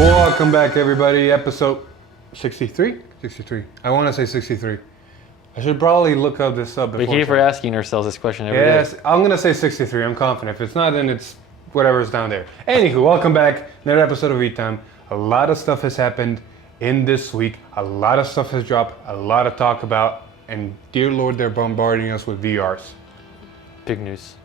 Welcome back, everybody. Episode 63? 63. I want to say 63. I should probably look up this up before. We keep asking ourselves this question every day. Yes, I'm going to say 63. I'm confident. If it's not, then it's whatever's down there. Anywho, welcome back. Another episode of V-Time. A lot of stuff has happened in this week. A lot of stuff has dropped. A lot to talk about. And dear Lord, they're bombarding us with VRs. Big news.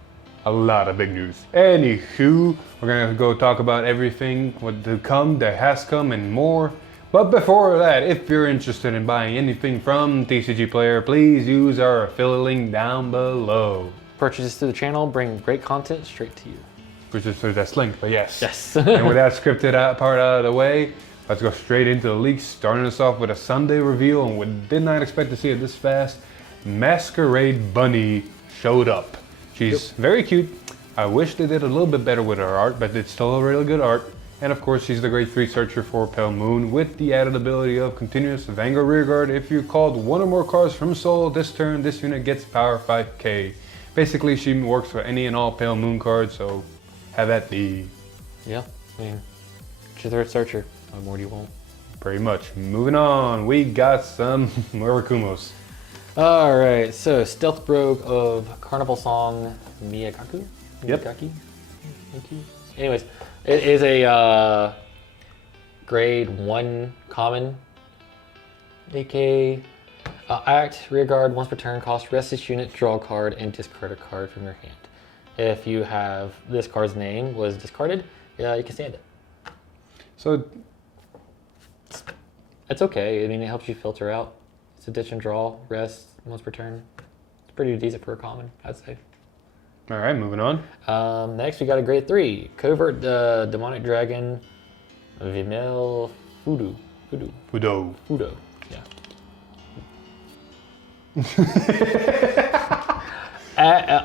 A lot of big news. Anywho, we're gonna go talk about everything, what to come, that has come, and more. But before that, if you're interested in buying anything from TCG Player, please use our affiliate link down below. Purchases through the channel bring great content straight to you. Which is through that link, but yes. Yes. And with that scripted part out of the way, let's go straight into the leaks, starting us off with a Sunday reveal, and we did not expect to see it this fast. Masquerade Bunny showed up. She's very cute. I wish they did a little bit better with her art, but it's still a really good art. And of course, she's the grade 3 searcher for Pale Moon with the added ability of continuous Vanguard Rearguard. If you called one or more cards from Soul this turn, this unit gets power 5k. Basically, she works for any and all Pale Moon cards, so have that be. Yeah, I mean, she's a third searcher. What more do you want? Pretty much. Moving on, we got some Murakumos. All right, so Stealth Rogue of Carnival Song Miyagaku? Yep. Miyagaki? Anyways, it is a grade 1 common. AK act, rearguard, once per turn, cost, rest this unit, draw a card, and discard a card from your hand. If you have this card's name was discarded, you can stand it. So it's okay. I mean, it helps you filter out. It's a ditch and draw, rest, once per turn. It's pretty decent for a common, I'd say. all right, moving on. Next, we got a grade 3. Covert Demonic Dragon, Vimel Fudo. Yeah.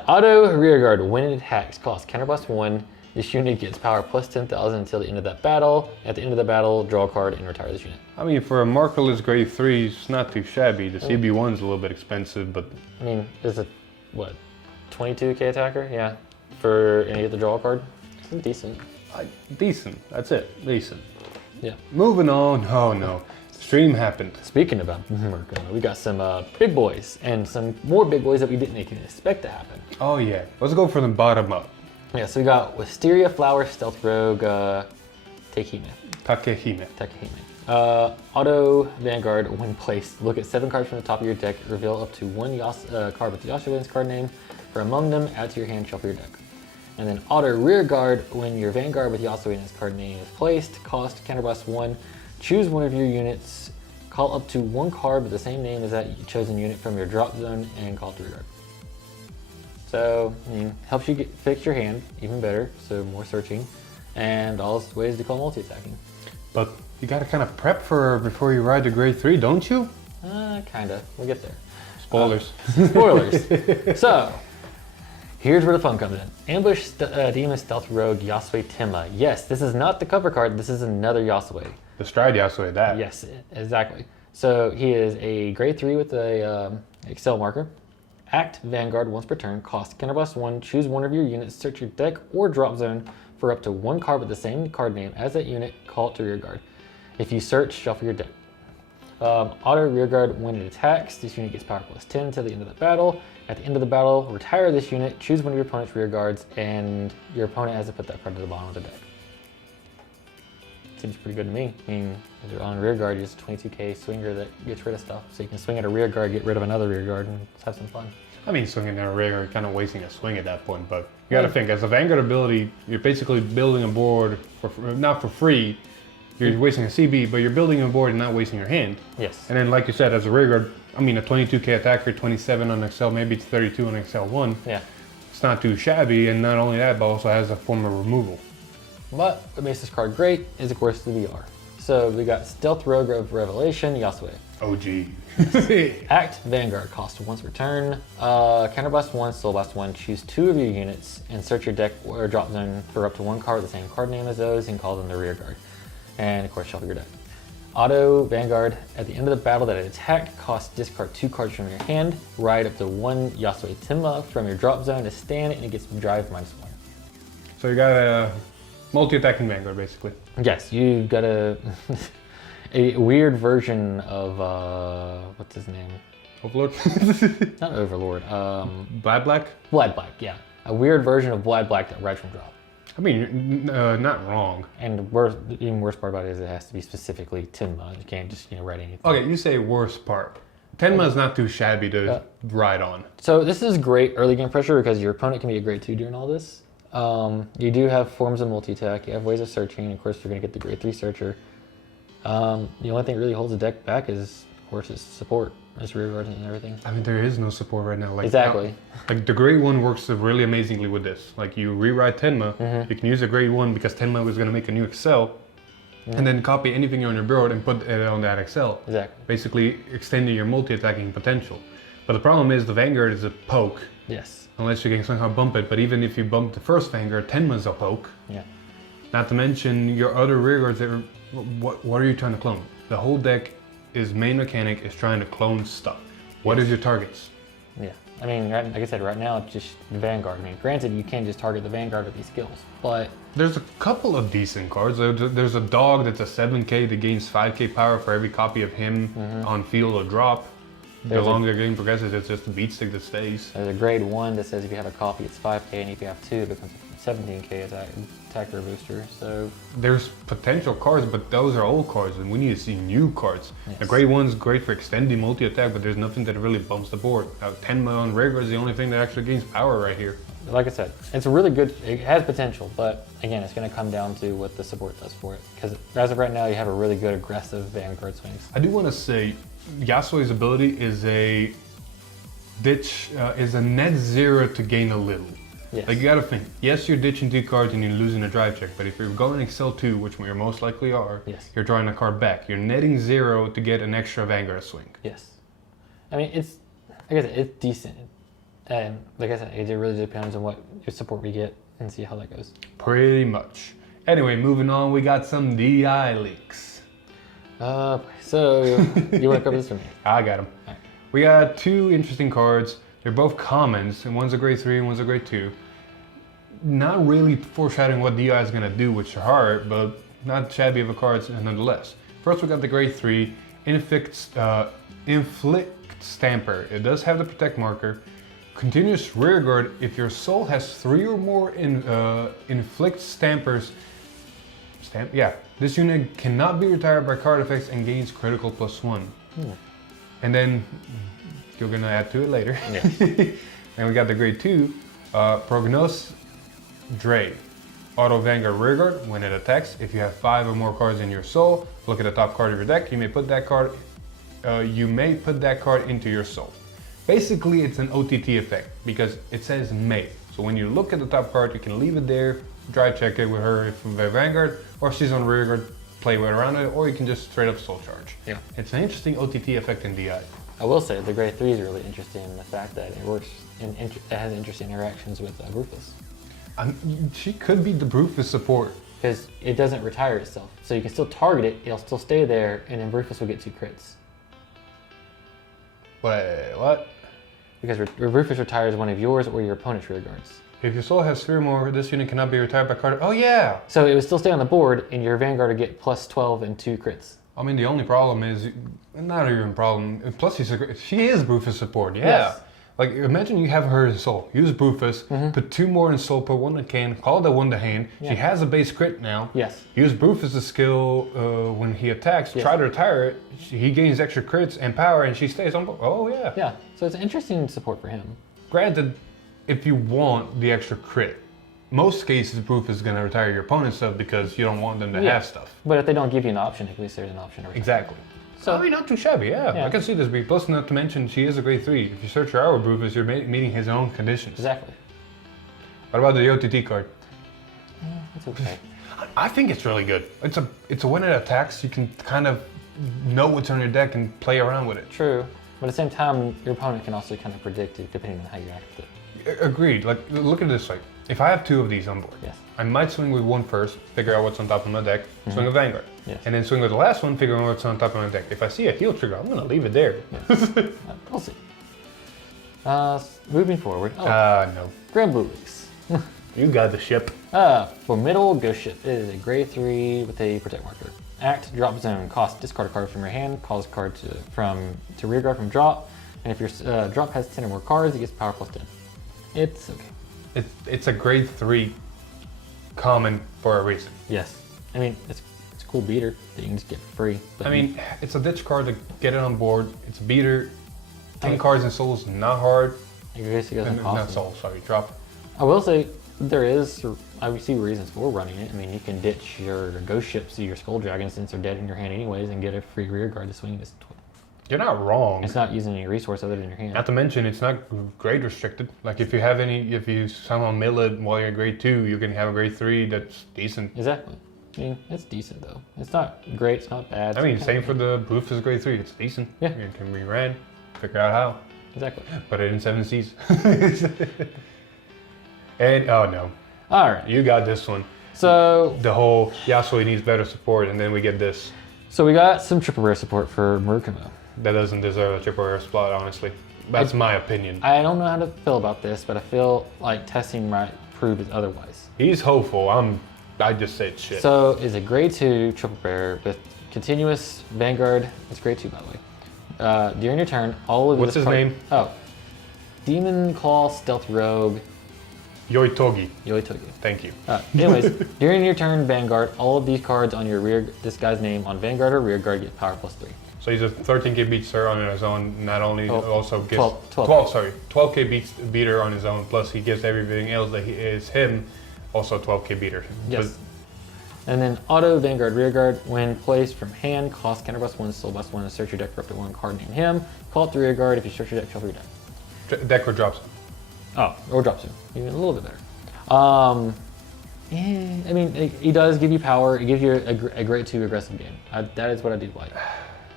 Auto Rearguard, when it attacks, cost counterblast 1. This unit gets power plus 10,000 until the end of that battle. At the end of the battle, draw a card and retire this unit. I mean, for a markerless grade 3, it's not too shabby. The CB1's a little bit expensive, but... I mean, is it, what, 22k attacker? Yeah. For, and you get the draw card? It's decent. Decent. That's it. Decent. Yeah. Moving on. Oh, no. Stream happened. Speaking about Murakumo, we got some big boys and some more big boys that we didn't even expect to happen. Oh, yeah. Let's go from the bottom up. Yeah, so we got Wisteria Flower Stealth Rogue Takehime. Auto Vanguard, when placed, look at 7 cards from the top of your deck, reveal up to 1 card with Yasuie's card name. For among them, add to your hand, shuffle your deck. And then Auto Rearguard, when your Vanguard with Yasuie's card name is placed, cost counterblast 1, choose one of your units, call up to 1 card with the same name as that chosen unit from your drop zone, and call to rearguard. So, I mean, helps you fix your hand even better, so more searching, and all ways to call multi-attacking. But you gotta kind of prep for her before you ride to grade 3, don't you? Kinda. We'll get there. Spoilers. Spoilers. So, here's where the fun comes in. Ambush Demon Stealth Rogue Yasuie Tenma. Yes, this is not the cover card, this is another Yasuie. The Stride Yasuie, that. Yes, exactly. So, he is a grade 3 with a Excel marker. Act Vanguard once per turn, cost counterblast 1, choose one of your units, search your deck or drop zone for up to 1 card with the same card name as that unit, call it to rearguard. If you search, shuffle your deck. Auto Rearguard, when it attacks, this unit gets power plus 10 till the end of the battle. At the end of the battle, retire this unit, choose one of your opponent's rearguards, and your opponent has to put that card to the bottom of the deck. Seems pretty good to me. I mean, if you're on rearguard, you're just a 22k swinger that gets rid of stuff. So you can swing at a rearguard, get rid of another rearguard, and just have some fun. I mean, swinging at a rearguard, you're kind of wasting a swing at that point, but you gotta think, as a Vanguard ability, you're basically building a board, not for free, you're wasting a CB, but you're building a board and not wasting your hand. Yes. And then, like you said, as a rearguard, I mean, a 22k attacker, 27 on Excel, maybe it's 32 on Excel 1. Yeah. It's not too shabby, and not only that, but also has a form of removal. But what makes this card great is, of course, the VR. So we got Stealth Rogue of Revelation, Yasuie. OG. Act Vanguard, cost once per turn. Counterblast 1, Soul Blast 1, choose 2 of your units and search your deck or drop zone for up to 1 card with the same card name as those and call them the rearguard. And of course, shuffle your deck. Auto Vanguard, at the end of the battle that it attacked, cost discard 2 cards from your hand, ride up to 1 Yasuie Tenma from your drop zone to stand, and it gets drive -1. So you gotta Multi-attacking Vanguard, basically. Yes, you got a weird version of what's his name? Overlord? Not Overlord. Black? Black, yeah. A weird version of Black that rides from drop. I mean, not wrong. And even worse part about it is it has to be specifically Tenma. You can't just write anything. Okay, you say worst part. Tenma is not too shabby to ride on. So this is great early game pressure because your opponent can be a grade 2 during all this. You do have forms of multi-attack. You have ways of searching. Of course, you're going to get the grade 3 searcher. The only thing that really holds the deck back is, of course, its support. Its rear guard and everything. I mean, there is no support right now. Like, exactly. Like the grade 1 works really amazingly with this. Like you rewrite Tenma, you can use a grade 1 because Tenma was going to make a new Excel, and then copy anything on your board and put it on that Excel. Exactly. Basically extending your multi-attacking potential. But the problem is the Vanguard is a poke. Yes. Unless you can somehow bump it. But even if you bump the first Vanguard, Tenma's a poke. Yeah. Not to mention your other rear guards. What are you trying to clone? The whole deck, is main mechanic is trying to clone stuff. What is your targets? Yeah. I mean, like I said, right now it's just the Vanguard. I mean, granted, you can't just target the Vanguard with these skills, but... There's a couple of decent cards. There's a dog that's a 7k that gains 5k power for every copy of him on field or drop. The longer the game progresses, it's just a beat stick that stays. There's a grade 1 that says if you have a copy, it's 5k, and if you have 2, it becomes 17k attacker booster. So there's potential cards, but those are old cards, and we need to see new cards. Yes. The grade 1's great for extending multi-attack, but there's nothing that really bumps the board. Now, Tenma on Rearguard is the only thing that actually gains power right here. Like I said, it's a really good, it has potential, but again, it's going to come down to what the support does for it. Because as of right now, you have a really good aggressive Vanguard swings. I do want to say, Yasuie's ability is a net 0 to gain a little. Yes. Like you gotta think, yes, you're ditching 2 cards and you're losing a drive check, but if you're going Excel 2, which you most likely are, you're drawing a card back. You're netting 0 to get an extra Vanguard swing. Yes. I mean, it's, like I said, it's decent. And like I said, it really depends on what your support we get and see how that goes. Pretty much. Anyway, moving on, we got some DI leaks. So, you want to cover this for me? I got them. Right. We got 2 interesting cards. They're both commons, and one's a grade 3 and one's a grade 2. Not really foreshadowing what DI is going to do with your heart, but not shabby of a card nonetheless. First, we got the grade 3, Inflict Stamper. It does have the Protect marker. Continuous rear guard. If your soul has 3 or more Inflict Stampers, this unit cannot be retired by card effects and gains critical +1. And then you're gonna add to it later. Yes. And we got the grade 2, Prognos Dre. Auto Vanguard Rearguard. When it attacks, if you have 5 or more cards in your soul, look at the top card of your deck. You may put that card. Into your soul. Basically, it's an OTT effect because it says may. So when you look at the top card, you can leave it there, drive check it with her if they're Vanguard, or if she's on Rearguard, play with around it, or you can just straight up soul charge. Yeah. It's an interesting OTT effect in DI. I will say the grade 3 is really interesting in the fact that it works and it has interesting interactions with Rufus. She could be the Rufus support. Because it doesn't retire itself. So you can still target it, it'll still stay there, and then Rufus will get 2 crits. Wait, what? Because Rufus retires one of yours or your opponent's rear guards. If your soul has 3 or more, this unit cannot be retired by card. Oh yeah! So it would still stay on the board, and your Vanguard would get +12 and 2 crits. I mean, the only problem is, not even a problem, plus she is Rufus support, yeah. Yes. Like, imagine you have her in soul, use Rufus, put 2 more in soul, put 1 in can, call that 1 to hand. Yeah. She has a base crit now. Yes. Use Rufus' skill when he attacks, try to retire it, he gains extra crits and power, and she stays on board. Oh yeah. Yeah, so it's an interesting support for him. Granted, if you want the extra crit, most cases Rufus is going to retire your opponent's stuff because you don't want them to have stuff. But if they don't give you an option, at least there's an option to retire. Exactly. So, I mean, not too shabby, yeah. I can see this being. Plus, not to mention, she is a grade 3. If you search her hour Rufus, you're meeting his own conditions. Exactly. What about the OTT card? It's okay. I think it's really good. It's a when it attacks, you can kind of know what's on your deck and play around with it. True. But at the same time, your opponent can also kind of predict it depending on how you act with it. Agreed. Like, look at it this way. If I have 2 of these on board, I might swing with 1 first, figure out what's on top of my deck, swing a Vanguard. And then swing with the last one, figure out what's on top of my deck. If I see a heal trigger, I'm going to leave it there. We'll see. Moving forward. No. Grand Blue Leaks. You got the ship. Formidable Ghost Ship. It is a grade 3 with a protect marker. Act, drop zone, cost, discard a card from your hand, calls a card to rear guard from drop, and if your drop has 10 or more cards, it gets power plus 10. It's okay. It's a grade 3 common for a reason. Yes. I mean, it's a cool beater that you can just get for free. But I mean, it's a ditch card to get it on board. It's a beater. 10 cards and souls, not hard. I guess it doesn't cost Not them. souls, sorry, drop. I will say, I see reasons for running it. I mean, you can ditch your ghost ships, your skull dragons, since they're dead in your hand anyways, and get a free rear guard to swing this. You're not wrong. It's not using any resource other than your hand. Not to mention, it's not grade restricted. Like if you somehow mill it while you're grade 2, you can have a grade 3 that's decent. Exactly. I mean, it's decent though. It's not great, it's not bad. I mean, same for the Booth is grade 3, it's decent. Yeah. It can be ran, figure out how. Exactly. Put it in 7 Cs. And, oh no. All right. You got this one. So The whole Yasuie needs better support, and then we get this. So we got some triple rare support for Murakumo. That doesn't deserve a triple rare spot, honestly. That's my opinion. I don't know how to feel about this, but I feel like testing might prove it otherwise. He's hopeful. I just said shit. So is a grade 2 triple rare with continuous Vanguard. It's grade 2 by the way. During your turn, all of What's his name? Oh, Demon Claw Stealth Rogue Yoitogi. Yoitogi. Thank you. Anyways, during your turn, Vanguard, all of these cards on your this guy's name on Vanguard or rear guard get power plus 3. So he's a 13k beater on his own. Not only also gets 12k beater on his own. Plus he gets everything else that is him. Also 12k beater. Yes. And then auto Vanguard rear guard when placed from hand cost counterblast 1, soul blast 1, and search your deck for up to 1 card named him. Call it the rear guard if you search your deck, shuffle your deck. Deck or drops. Oh, or drops him. Even a little bit better. I mean, he does give you power. It gives you a grade 2 aggressive game. That is what I do like.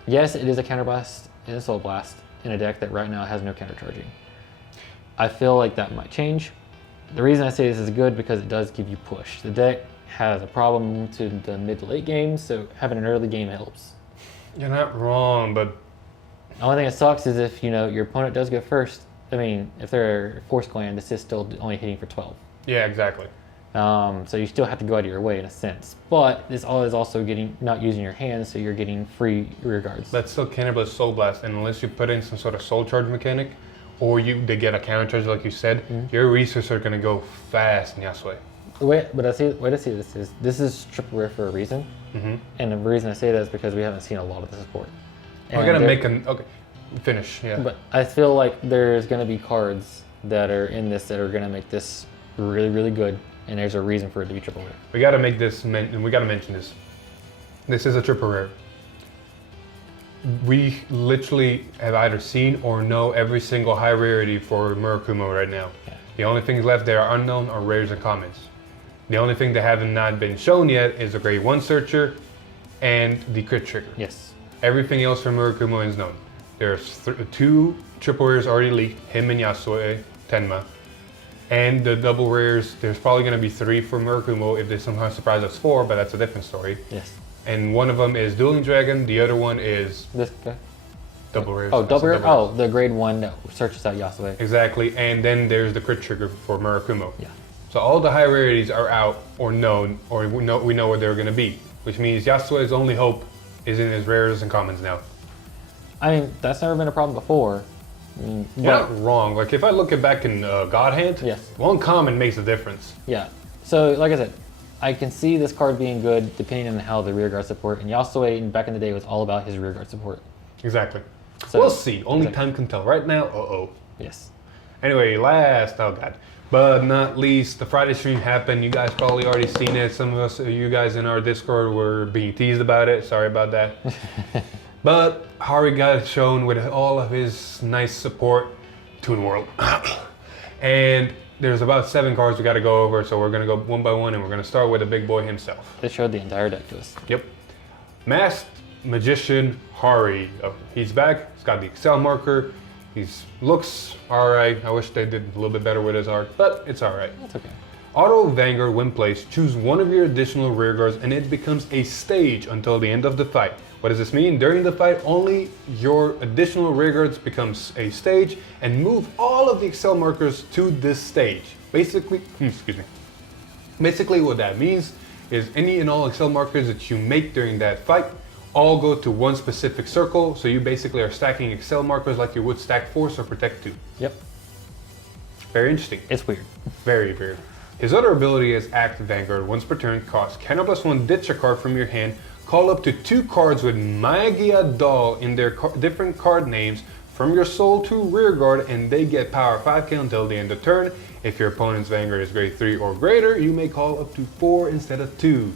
Yes, it is a counterblast and a soul blast in a deck that right now has no countercharging. I feel like that might change. The reason I say this is good because it does give you push. The deck has a problem to the mid to late game, so having an early game helps. You're not wrong, but The only thing that sucks is if your opponent does go first. I mean, if they're Force Clan, this is still only hitting for 12. yeah, exactly. So you still have to go out of your way in a sense. But this all is also not using your hands, so you're getting free rear guards. That's still Cannibal Soul Blast, and unless you put in some sort of soul charge mechanic, or they get a counter charge like you said, your resources are gonna go fast in Yasuie. The way I see this is triple rare for a reason. And the reason I say that is because we haven't seen a lot of the support. We're gonna make okay, finish, yeah. But I feel like there's gonna be cards that are in this that are gonna make this really, really good. And there's a reason for it to be triple rare. We gotta make this, we gotta mention this. This is a triple rare. We literally have either seen or know every single high rarity for Murakumo right now. Yeah. The only things left there are unknown or rares and commons. The only thing that haven't not been shown yet is a grade 1 searcher and the crit trigger. Yes. Everything else from Murakumo is known. There's 2 triple rares already leaked, him and Yasuie, Tenma. And the double rares, there's probably going to be 3 for Murakumo if they somehow surprise us 4, but that's a different story. Yes. And one of them is Dueling Dragon, the other one is This guy. double rares. Oh, double rare. rares. Oh, the grade 1 that searches out Yasuie. Exactly, and then there's the crit trigger for Murakumo. Yeah. So all the high rarities are out or known, or we know where they're going to be, which means Yasue's only hope is in his rares and commons now. I mean, that's never been a problem before. I mean, You're not wrong. Like if I look back in God Hand, Yes. one common makes a difference. Yeah. So, like I said, I can see this card being good depending on how the rear guard support. And Yasuie back in the day was all about his rear guard support. Exactly. So, We'll see. Only time can tell. Right now, Yes. Anyway, but not least, the Friday stream happened. You guys probably already seen it. Some of you guys in our Discord were being teased about it. Sorry about that. But Harri got shown with all of his nice support, Toon World. And there's about 7 cards we got to go over, so we're going to go one by one, and we're going to start with the big boy himself. They showed the entire deck to us. Yep. Masked Magician Harri. He's back. He's got the Excel marker. He looks alright. I wish they did a little bit better with his art, but it's alright. That's okay. Auto Vanguard when placed, choose one of your additional rear guards and it becomes a stage until the end of the fight. What does this mean? During the fight, only your additional rear guards becomes a stage and move all of the Excel markers to this stage. Basically, excuse me. Basically what that means is any and all Excel markers that you make during that fight all go to one specific circle, so you basically are stacking Excel markers like you would stack Force or Protect 2. Yep. Very interesting. It's weird. Very weird. His other ability is Act Vanguard. Once per turn, cost Counter+1, ditch a card from your hand, call up to 2 cards with Magia Doll in their different card names from your soul to rear guard, and they get power 5k until the end of turn. If your opponent's Vanguard is grade 3 or greater, you may call up to 4 instead of 2.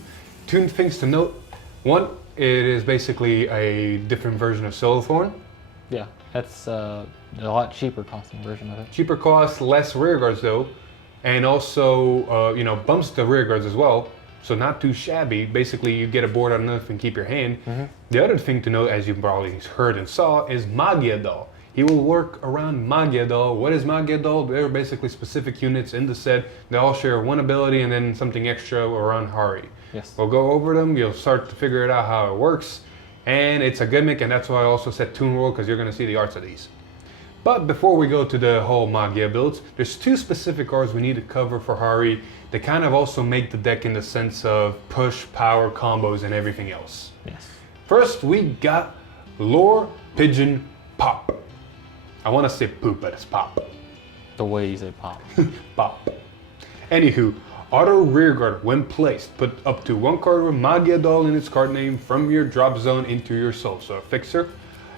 2 things to note. 1, it is basically a different version of Soulthorn. Yeah, that's a lot cheaper costing version of it. Cheaper cost, less rear guards though, and also bumps the rear guards as well, so not too shabby. Basically, you get a board out enough and keep your hand. The other thing to note, as you probably heard and saw, is Magia Doll. He will work around Magia Doll. What is Magia Doll? They're basically specific units in the set. They all share one ability and then something extra around Harri. Yes. We'll go over them. You'll start to figure it out how it works. And it's a gimmick, and that's why I also said Toon World, because you're going to see the arts of these. But before we go to the whole Magia builds, there's 2 specific cards we need to cover for Harri. They kind of also make the deck in the sense of push, power, combos, and everything else. Yes. First, we got Lore Pigeon Pop. I want to say poop, but it's pop. The way you say pop. Pop. Anywho, auto rearguard when placed. Put up to 1 card with Magia Doll in its card name from your drop zone into your soul. So a fixer.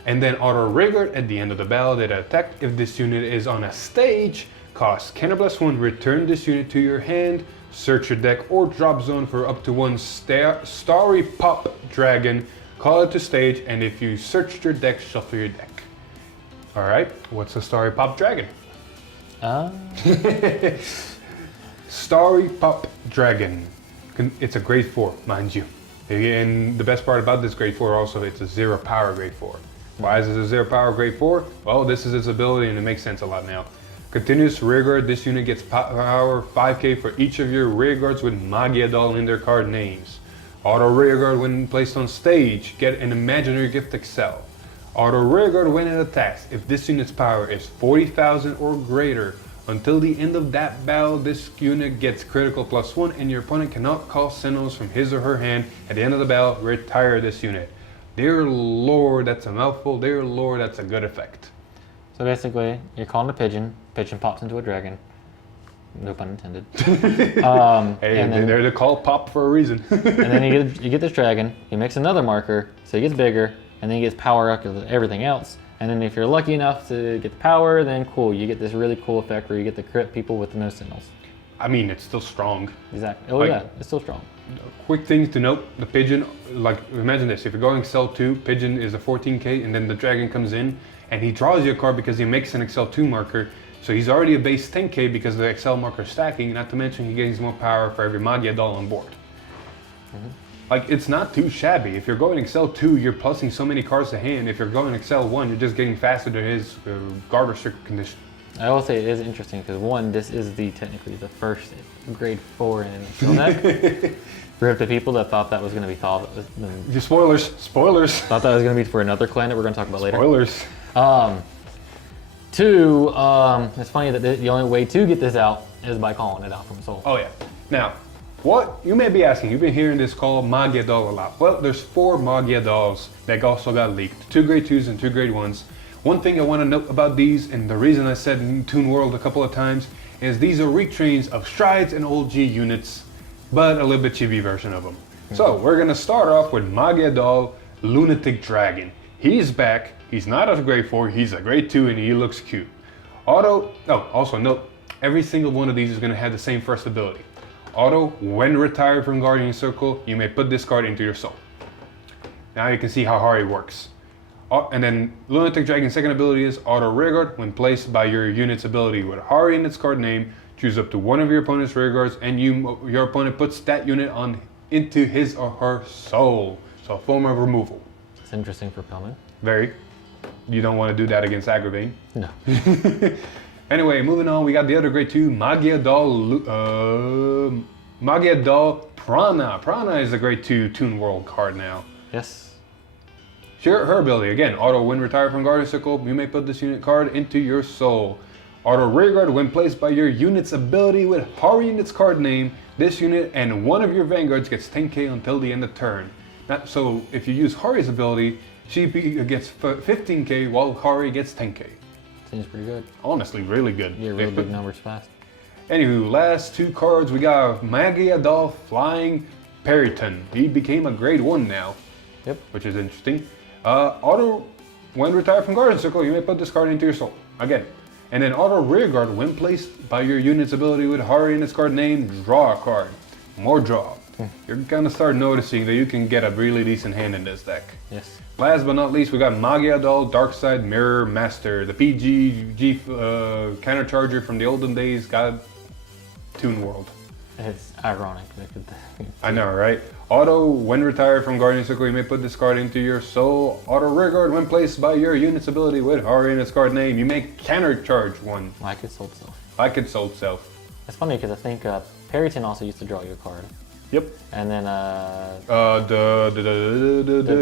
And then auto rearguard at the end of the battle that attack. If this unit is on a stage, cost Counter+1, return this unit to your hand, search your deck or drop zone for up to 1 Starry Pop Dragon, call it to stage, and if you searched your deck, shuffle your deck. Alright, what's a Starry Pop Dragon? Starry Pop Dragon. It's a grade 4, mind you. And the best part about this grade 4 also, it's a 0 power grade 4. Why is it a 0 power grade 4? Well, this is its ability and it makes sense a lot now. Continuous rearguard, this unit gets power 5k for each of your rearguards with Magia Doll in their card names. Auto rearguard when placed on stage, get an imaginary gift Excel. Auto rearguard when it attacks. If this unit's power is 40,000 or greater, until the end of that battle, this unit gets critical +1 and your opponent cannot call Sentinels from his or her hand. At the end of the battle, retire this unit. Dear Lord, that's a mouthful. Dear Lord, that's a good effect. So basically, you're calling a pigeon pops into a dragon. No pun intended. Hey, and they're the call pop for a reason. And then you get this dragon, he makes another marker, so he gets bigger, and then he gets power up to everything else. And then if you're lucky enough to get the power, then cool, you get this really cool effect where you get to crit people with no signals. I mean, it's still strong. Exactly. Oh Like, yeah, it's still strong. Quick things to note, the pigeon, like imagine this, if you're going Excel 2, pigeon is a 14k, and then the dragon comes in, and he draws you a card because he makes an Excel 2 marker, so he's already a base 10k because the Excel marker is stacking, not to mention he gains more power for every Magia Doll on board. Like, it's not too shabby. If you're going Excel 2, you're plussing so many cards to hand. If you're going Excel 1, you're just getting faster to his guard restrict condition. I will say it is interesting because one, this is technically the first grade 4 in an Excel deck. For the people that thought that was going to be Spoilers. thought that was going to be for another clan that we're going to talk about later. Spoilers. 2, it's funny that the only way to get this out is by calling it out from Soul. Oh yeah. Now, what you may be asking, you've been hearing this called Magia Doll a lot. Well, there's 4 Magia Dolls that also got leaked. 2 grade 2s and 2 grade 1s. One thing I want to note about these, and the reason I said in Toon World a couple of times, is these are retrains of Strides and old G units, but a little bit chibi version of them. So we're gonna start off with Magia Doll Lunatic Dragon. He's back. He's not a grade 4, he's a grade 2, and he looks cute. Also note, every single one of these is gonna have the same first ability. Auto, when retired from Guardian Circle, you may put this card into your soul. Now you can see how Harri works. And then Lunatic Dragon's second ability is Auto Rearguard. When placed by your unit's ability with Harri in its card name, choose up to one of your opponent's rearguards, and your opponent puts that unit into his or her soul. So a form of removal. It's interesting for Pellman. Very. You don't want to do that against Aggravain. No. Anyway, moving on, we got the other grade 2, Magia Doll Prana. Prana is a grade 2 Toon World card now. Yes. Her ability, again, auto when retired from Guardian Circle, you may put this unit card into your soul. Auto rearguard when placed by your unit's ability with Harri in its card name. This unit and one of your vanguards gets 10k until the end of turn. So if you use Harri's ability, she gets 15k while Harri gets 10k. Seems pretty good. Honestly, really good. Yeah, really big numbers fast. Anywho, last two cards, we got Magia Flying Periton. He became a grade 1 now. Yep. Which is interesting. Auto, when retired from Guardian Circle, you may put this card into your soul. Again. And then auto rearguard when placed by your unit's ability with Harri in its card name, draw a card. More draw. You're gonna start noticing that you can get a really decent hand in this deck. Yes. Last but not least, we got Magia Dark Side Mirror Master. The PG counter charger from the olden days got Toon World. It's ironic. I know, right? Auto, when retired from Guardian Circle, you may put this card into your soul. Auto rearguard when placed by your unit's ability with Harri in its card name. You may counter charge one. Like its old self. Like its old self. It's funny because I think Periton also used to draw your card. Yep. And then the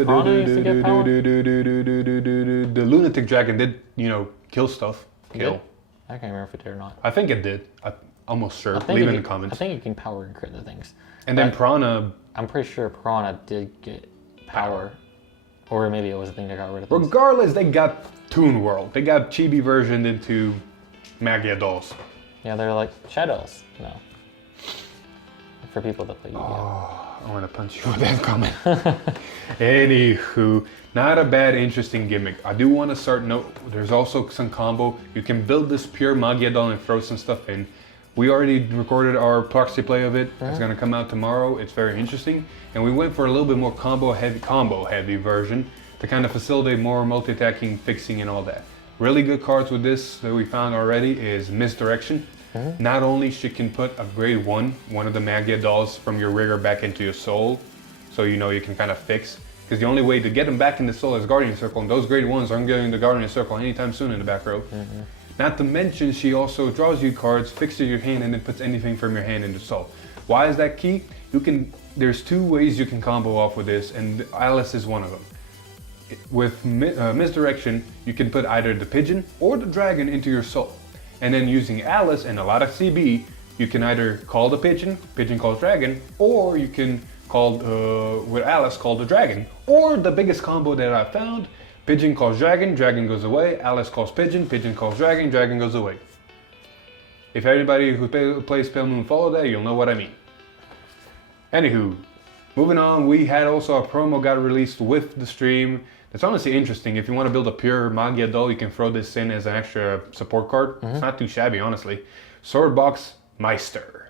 Prana used to get power? The Lunatic Dragon did, kill stuff. Kill. I can't remember if it did or not. I think it did. I'm almost sure. I think Leave it in the comments. I think it can power and crit the things. And then Prana. I'm pretty sure Prana did get power. Or maybe it was a thing that got rid of things. Regardless, they got Toon World. They got chibi versioned into Magia dolls. Yeah, they're like shadows. No. For people that play Yu-Gi-Oh. Oh, I want to punch you with that comment. Anywho, not a bad, interesting gimmick. I do want to start note. There's also some combo. You can build this pure Magia doll and throw some stuff in. We already recorded our proxy play of it. It's gonna come out tomorrow. It's very interesting, and we went for a little bit more combo heavy version to kind of facilitate more multi-attacking, fixing, and all that. Really good cards with this that we found already is Misdirection. Not only she can put a grade 1, one of the Magia dolls from your rigor back into your soul, so you can kind of fix. Because the only way to get them back in the soul is Guardian Circle, and those grade 1s aren't getting the Guardian Circle anytime soon in the back row. Not to mention, she also draws you cards, fixes your hand, and then puts anything from your hand into soul. Why is that key? There's two ways you can combo off with this, and Alice is one of them. With Misdirection, you can put either the pigeon or the dragon into your soul. And then using Alice and a lot of CB, you can either call the pigeon calls dragon, or you can call, with Alice, call the dragon. Or the biggest combo that I found, pigeon calls dragon, dragon goes away, Alice calls pigeon calls dragon, dragon goes away. If anybody who plays Pale Moon follow that, you'll know what I mean. Anywho, moving on, we had also a promo got released with the stream. It's honestly interesting. If you want to build a pure Magia doll, you can throw this in as an extra support card. It's not too shabby, honestly. Swordbox Meister.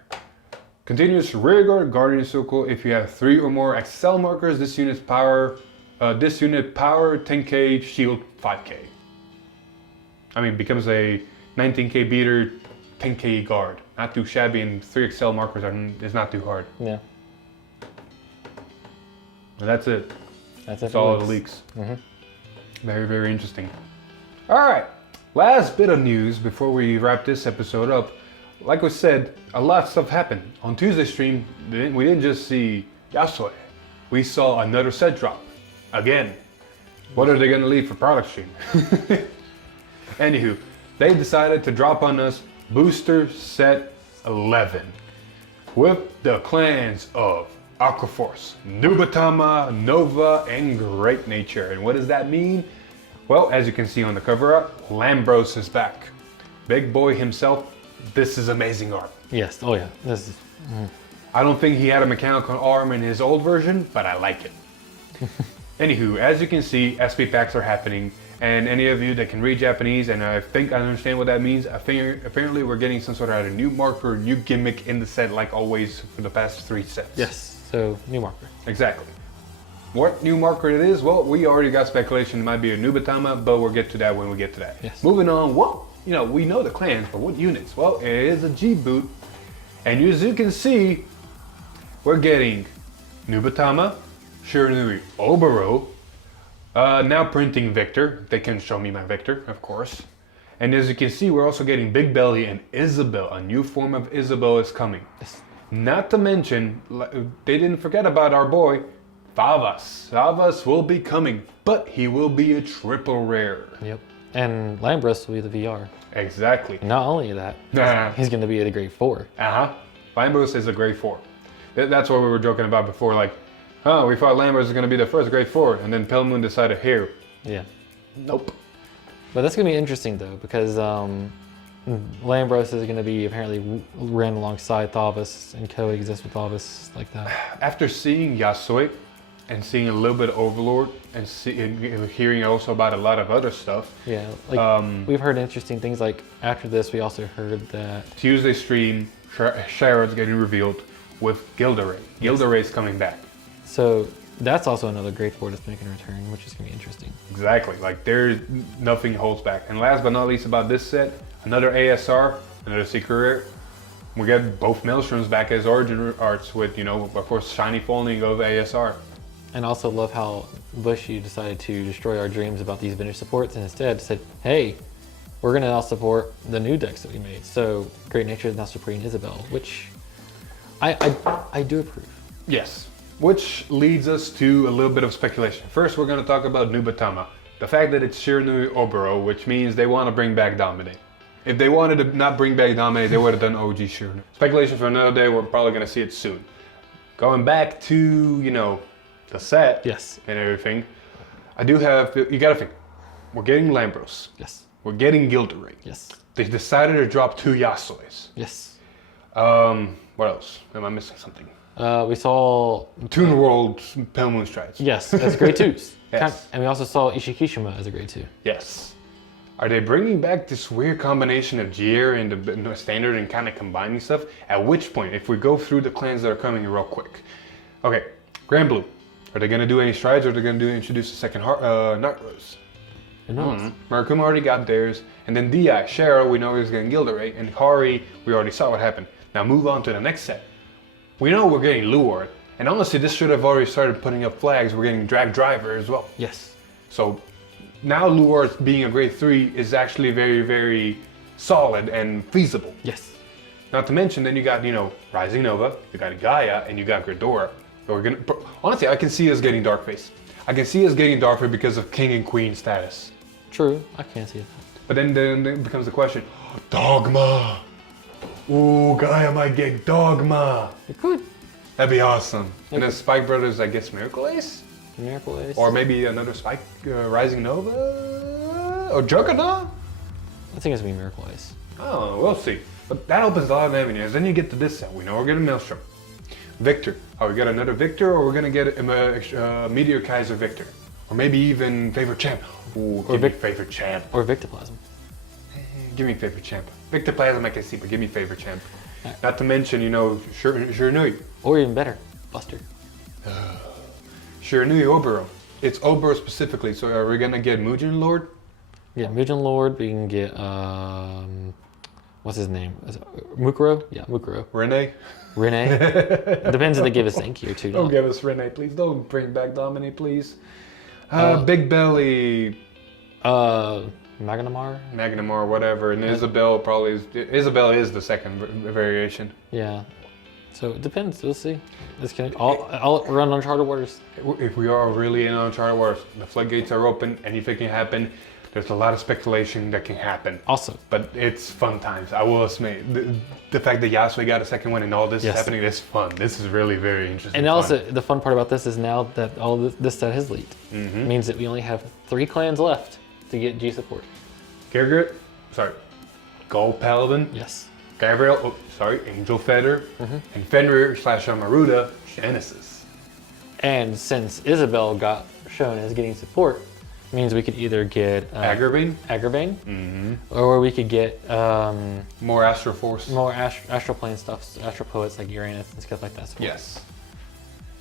Continuous rearguard Guardian Circle. If you have 3 or more Excel markers, this unit power 10k, shield 5k. I mean, becomes a 19k beater, 10k guard. Not too shabby, and 3 Excel markers is not too hard. Yeah. And that's it. That's all the leaks. Very, very interesting. All right, last bit of news before we wrap this episode up. Like I said, a lot of stuff happened. On Tuesday's stream, we didn't just see Yasuie. We saw another set drop. Again. What are they gonna leave for product stream? Anywho, they decided to drop on us Booster Set 11 with the clans of Aquaforce, Nubatama, Nova, and Great Nature. And what does that mean? Well, as you can see on the cover art, Lambros is back. Big boy himself, this is amazing art. Yes, oh yeah, this is... I don't think he had a mechanical arm in his old version, but I like it. Anywho, as you can see, SP packs are happening, and any of you that can read Japanese, and I think I understand what that means, apparently we're getting some sort of new marker, new gimmick in the set, like always for the past 3 sets. Yes. So, new marker. Exactly. What new marker it is? Well, we already got speculation it might be a Nubatama, but we'll get to that when we get to that. Yes. Moving on, we know the clans, but what units? Well, it is a G-boot, and as you can see, we're getting Nubatama, Shiranui Oboro, now printing Victor. They can show me my Victor, of course. And as you can see, we're also getting Big Belly and Isabel. A new form of Isabel is coming. Yes. Not to mention, they didn't forget about our boy, Favas. Favas will be coming, but he will be a triple rare. Yep. And Lambros will be the VR. Exactly. And not only that, he's going to be at a grade 4. Lambros is a grade 4. That's what we were joking about before. Like, we thought Lambros was going to be the first grade 4, and then Pale Moon decided here. Yeah. Nope. But that's going to be interesting though, because Lambros is going to be apparently ran alongside Thalvis and coexist with Thalvis like that. After seeing Yasuie and seeing a little bit of Overlord and hearing also about a lot of other stuff. Yeah, like we've heard interesting things. Like after this, we also heard that Tuesday stream, Sharod's getting revealed with Gilderay. Gilderay's coming back. So that's also another grade 4 that's making a return, which is going to be interesting. Exactly. Like there's nothing holds back. And last but not least about this set, another ASR, another secret rare. We get both Maelstroms back as origin arts with, you know, of course, shiny foiling of ASR. And also love how Bushy decided to destroy our dreams about these vintage supports and instead said, hey, we're going to now support the new decks that we made. So Great Nature is now supporting Isabel, which I do approve. Yes, which leads us to a little bit of speculation. First, we're going to talk about Nubatama. The fact that it's Shiranui Obero, which means they want to bring back Dominate. If they wanted to not bring back Dominate, they would have done OG Shiranui. Speculation for another day, we're probably going to see it soon. Going back to, you know, the set Yes. and everything, I do have, you gotta think, we're getting Lambros. Yes. We're getting Gilderay. Yes. They decided to drop 2 Yasues. Yes. What else? Am I missing something? We saw... Toon World Pale Moon Strides. Yes, as grade 2s. Yes. And we also saw Ishikishima as a grade 2. Yes. Are they bringing back this weird combination of Gear and the standard and kind of combining stuff? At which point, if we go through the clans that are coming real quick. Okay, Grand Blue. Are they going to do any strides or are they going to introduce a second Night Rose? Who knows? Marakuma already got theirs. And then Di, Shara, we know he's getting Gilderay. And Harri, we already saw what happened. Now move on to the next set. We know we're getting Luard. And honestly, this should have already started putting up flags. We're getting Drag Driver as well. Yes. So now Luard being a grade 3 is actually very, very solid and feasible. Yes. Not to mention, then you got, you know, Rising Nova, you got Gaia, and you got Gridora. So we're gonna, honestly, I can see us getting Darkface. I can see us getting Darkface because of King and Queen status. True, I can't see it. But then it becomes the question, Dogma! Ooh, Gaia might get Dogma! It could. That'd be awesome. And then Spike Brothers, I guess Miracle Ace? Miracle Ace. Or maybe another Spike Rising Nova? Or Juggernaut? I think it's going to be Miracle Ace. Oh, we'll see. But that opens a lot of avenues. Then you get to this set. We know we're getting Maelstrom. Victor. Are we get another Victor or we're going to get a Meteor Kaiser Victor? Or maybe even Favorite Champ. Ooh, give me Favorite Champ. Or Victoplasm. Give me Favorite Champ. Victor Plasm I can see, but give me Favorite Champ. Right. Not to mention, you know, Shiranui. Or even better, Buster. Shiranui Obero. It's Obero specifically, so are we going to get Mugen Lord? Yeah, Mugen Lord. We can get, what's his name? Is it Mukuro? Yeah, Mukuro. Renee? Renee? Depends if they give us Enki or two. Don't give us Renee, please. Don't bring back Dominate, please. Big Belly. Magnamar, whatever. And Isabel probably is. Isabel is the second variation. Yeah. So it depends. We'll see. I'll run Uncharted Waters. If we are really in Uncharted Waters, the floodgates are open. Anything can happen. There's a lot of speculation that can happen. Also. But it's fun times. I will admit. The fact that Yasuie got a second one and all this is happening is fun. This is really very interesting. And also, the fun part about this is now that all this set has leaked, means that we only have 3 clans left to get G support. Gold Paladin. Yes. Gabriel, Angel Feather, and Fenrir / Amaruta, Genesis. And since Isabel got shown as getting support, means we could either get Agrabane, or we could get more Astro Force, more Astral Plane stuff, Astral Poets like Uranus and stuff like that. So yes,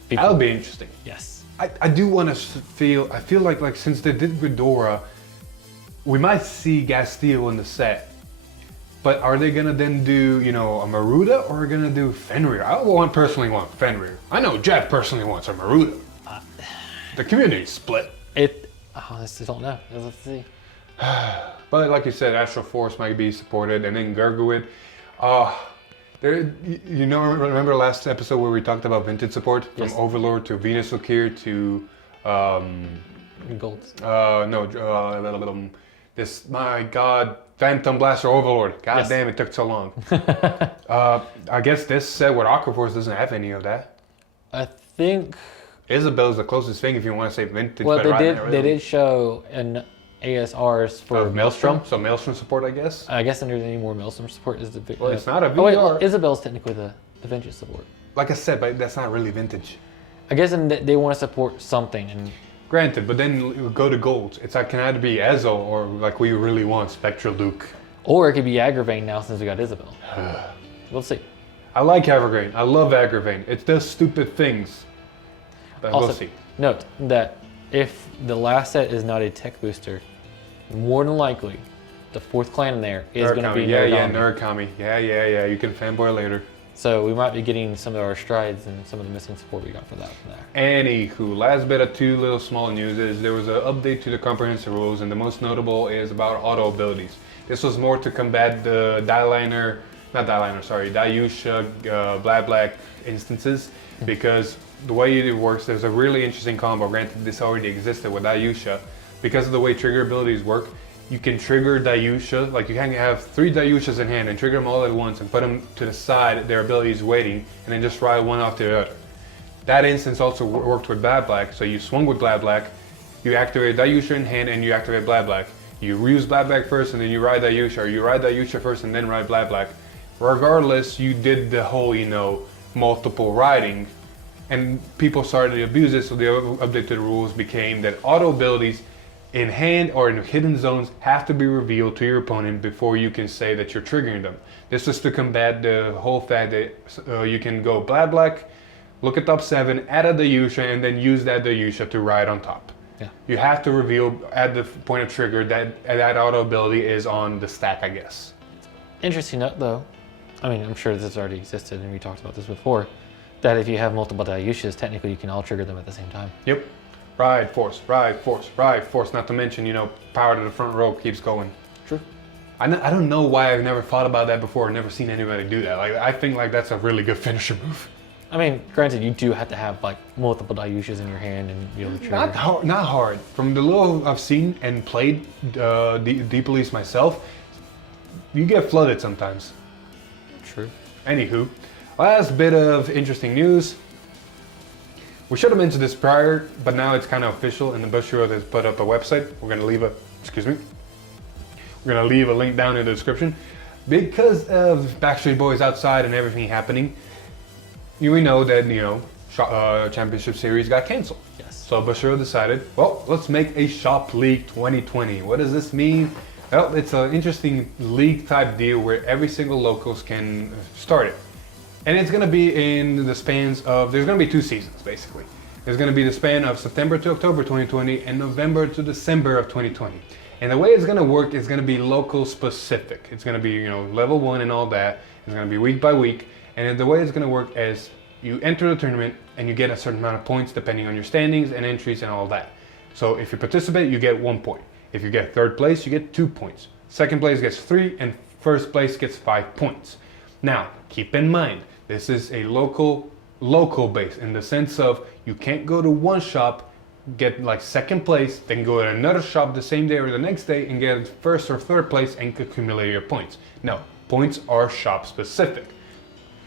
that would be interesting. Yes, I do want to feel. I feel like since they did Ghidorah, we might see Gasteel in the set. But are they gonna then do, you know, a Maruda or are gonna do Fenrir? I personally want Fenrir. I know Jeff personally wants a Maruda. The community's split. I honestly don't know. Let's see. But like you said, Astral Force might be supported, and then Gargoyd. Remember last episode where we talked about vintage support from Overlord to Venus Okir to Gold. my God, Phantom Blaster Overlord. God Yes. damn, it took so long. I guess this set with Aqua Force doesn't have any of that. I think. Isabel's the closest thing if you want to say vintage. Well, but they right did. now, They really. did show an ASRs for Of Maelstrom. So Maelstrom support, I guess. I guess there's any more Maelstrom support is the. Well, it's not a Oh wait, VR. Isabel's technically the vintage support. Like I said, but that's not really vintage. I guess they want to support something, and Granted, but then go to golds. It's like, can either be Ezo or like we really want Spectral Duke. or it could be Agravain now since we got Isabel. We'll see. I like Agravain. I love Agravain. It does stupid things. But Also, we'll see. note that if the last set is not a tech booster, more than likely, the fourth clan in there is going to be Yeah, Narukami. Nerdkami. Yeah. You can fanboy later. So we might be getting some of our strides and some of the missing support we got for that from there. Anywho, last bit of two little small news is there was an update to the comprehensive rules, and the most notable is about auto abilities. This was more to combat the Dayusha, Black instances, because the way it works, there's a really interesting combo. Granted, this already existed with Dayusha. Because of the way trigger abilities work, you can trigger Dayusha, like you can have 3 Dayushas in hand and trigger them all at once and put them to the side, their abilities waiting, and then just ride one after the other. That instance also worked with Black, so you swung with Black, you activate Dayusha in hand and you activate Black. You use Black first and then you ride Dayusha, or you ride Dayusha first and then ride Black. Regardless, you did the whole, multiple riding, and people started to abuse it, so the update to the rules became that auto abilities in hand or in hidden zones have to be revealed to your opponent before you can say that you're triggering them. This is to combat the whole fact that you can go Black, look at top 7, add a Dayusha, and then use that Dayusha to ride on top. Yeah. You have to reveal at the point of trigger that auto ability is on the stack, I guess. Interesting note though, I mean, I'm sure this already existed and we talked about this before, that if you have multiple Dayushas, technically you can all trigger them at the same time. Yep. Ride force, not to mention, power to the front row keeps going. True. I don't know why I've never thought about that before, never seen anybody do that. Like, I think like that's a really good finisher move. I mean, granted, you do have to have like multiple Dayushas in your hand and be able to trigger. Not hard. From the little I've seen and played Deep Police myself, you get flooded sometimes. True. Anywho, last bit of interesting news. We should have mentioned this prior, but now it's kind of official, and the Bushiroad has put up a website. We're gonna leave a link down in the description. Because of Backstreet Boys outside and everything happening, we know that Championship Series got canceled. Yes. So Bushiroad decided, well, let's make a Shop League 2020. What does this mean? Well, it's an interesting league type deal where every single locals can start it. And it's going to be in the spans of, there's going to be 2 seasons basically. There's going to be the span of September to October 2020 and November to December of 2020. And the way it's going to work is going to be local specific. It's going to be, level 1 and all that. It's going to be week by week. And the way it's going to work is you enter the tournament and you get a certain amount of points depending on your standings and entries and all that. So if you participate, you get 1 point. If you get 3rd place, you get 2 points. 2nd place gets 3 and 1st place gets 5 points. Now, keep in mind, this is a local base in the sense of you can't go to one shop, get like 2nd place, then go to another shop the same day or the next day and get 1st or 3rd place and accumulate your points. No, points are shop specific.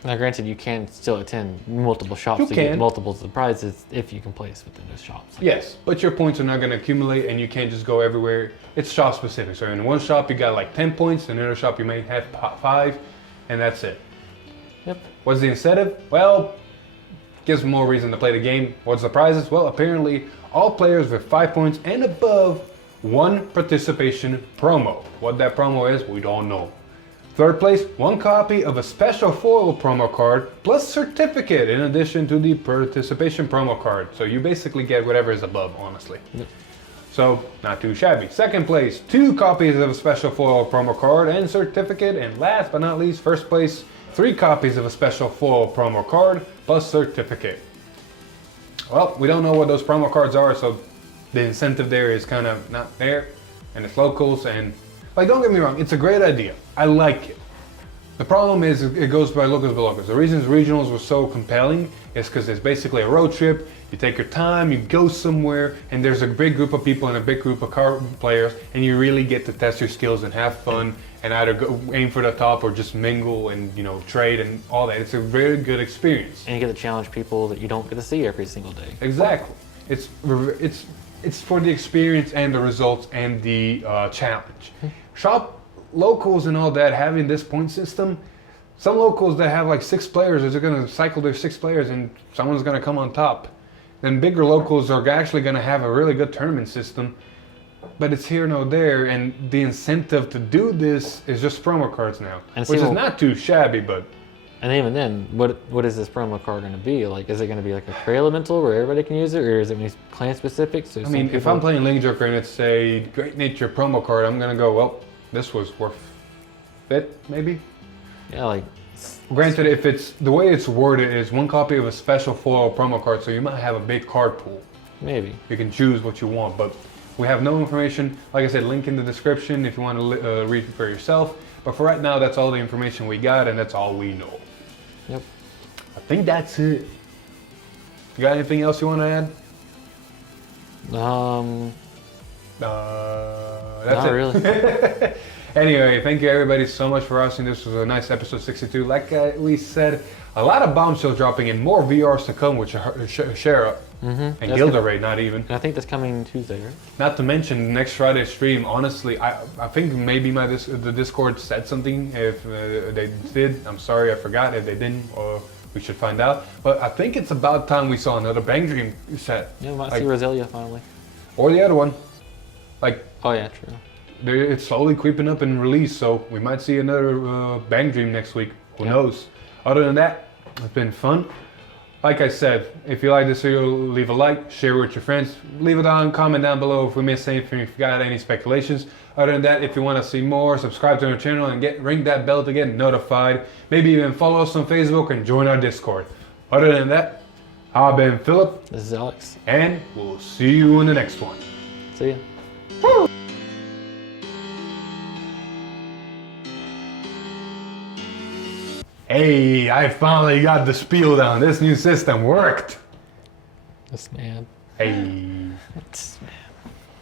Now, granted, you can still attend multiple shops to get multiples of prizes if you can place within those shops. Yes, but your points are not going to accumulate and you can't just go everywhere. It's shop specific. So in one shop you got like 10 points, in another shop you may have 5, and that's it. Yep. What's the incentive? Well, gives more reason to play the game. What's the prizes? Well, apparently all players with 5 points and above one participation promo. What that promo is, we don't know. 3rd place, 1 copy of a special foil promo card plus certificate in addition to the participation promo card. So you basically get whatever is above, honestly. Yep. So, not too shabby. 2nd place, 2 copies of a special foil promo card and certificate. And last but not least, 1st place, 3 copies of a special foil promo card plus certificate. Well, we don't know what those promo cards are, so the incentive there is kind of not there. And it's locals, and like, don't get me wrong, it's a great idea. I like it. The problem is it goes by locals by locals. The reasons regionals were so compelling is because it's basically a road trip. You take your time, you go somewhere, and there's a big group of people and a big group of card players, and you really get to test your skills and have fun and either go, aim for the top or just mingle and trade and all that. It's a very good experience. And you get to challenge people that you don't get to see every single day. Exactly. It's for the experience and the results and the challenge. Shop locals and all that having this point system. Some locals that have like 6 players, they're going to cycle their 6 players and someone's going to come on top. Then bigger locals are actually going to have a really good tournament system, but it's here no there, and the incentive to do this is just promo cards now, which is not too shabby, but. And even then, what is this promo card going to be? Like, is it going to be like a Cray Elemental where everybody can use it, or is it going to be clan specific? So I mean, if I'm playing Link Joker and it's a Great Nature promo card, I'm going to go, well, this was worth it, maybe? Yeah, like. Granted, if it's the way it's worded is 1 copy of a special foil promo card, so you might have a big card pool. Maybe. You can choose what you want, but we have no information. Like I said, link in the description if you want to read it for yourself. But for right now, that's all the information we got, and that's all we know. Yep. I think that's it. You got anything else you want to add? That's not it. really. Anyway, thank you everybody so much for watching. This was a nice episode 62. Like we said, a lot of bombshells dropping in, more VRs to come with Shara and Gilderay, not even. And I think that's coming Tuesday, right? Not to mention next Friday stream. Honestly, I think maybe the Discord said something. If they did, I'm sorry, I forgot. If they didn't, we should find out. But I think it's about time we saw another Bang Dream set. Yeah, we might see Roselia finally. Or the other one. Like. Oh yeah, true. It's slowly creeping up in release, so we might see another Bang Dream next week. Who knows? Other than that, it's been fun. Like I said, if you like this video, leave a like, share with your friends, leave a comment down below if we missed anything, if you got any speculations. Other than that, if you want to see more, subscribe to our channel and ring that bell to get notified. Maybe even follow us on Facebook and join our Discord. Other than that, I've been Philip. This is Alex. And we'll see you in the next one. See ya. Woo! Hey, I finally got the spiel down. This new system worked. This man. Hey. This man.